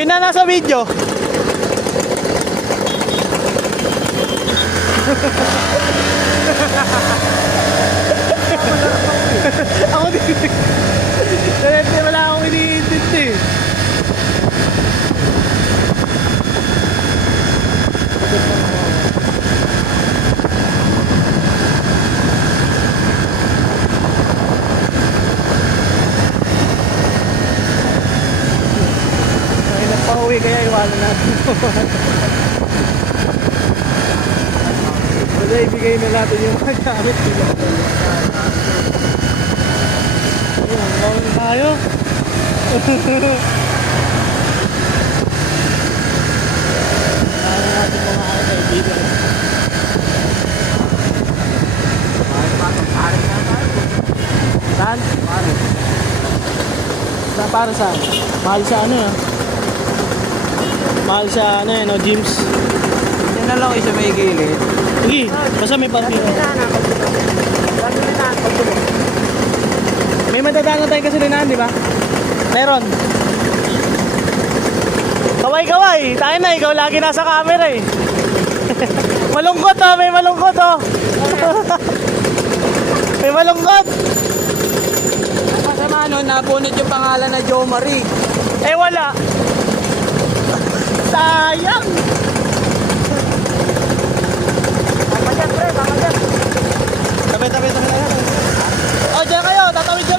Kayo na nasa video. Ako din. Dahil wala akong iniintint eh. Ay, nagpa-uwi kaya iwanan natin. Wala, ibigay na natin yung mga gamit nila. Ayan, gawin tayo. Kaya natin mga kaibigan. Saan? Para saan? Mahal sa ano yan? Mahal sa ano yan, no, gyms. Yan na lang isa may gilid. Sige, basta may parking. May madadaanan tayong kasulinahan, di ba? Meron. Kaway-kaway. Tayo na, ikaw lagi nasa camera eh. Malungkot oh, may malungkot oh. May malungkot. Kasama nun, napunit yung pangalan na Joe Marie. Eh wala. Sayang. Tabi. Oh, dyan kayo. Tatawid kami.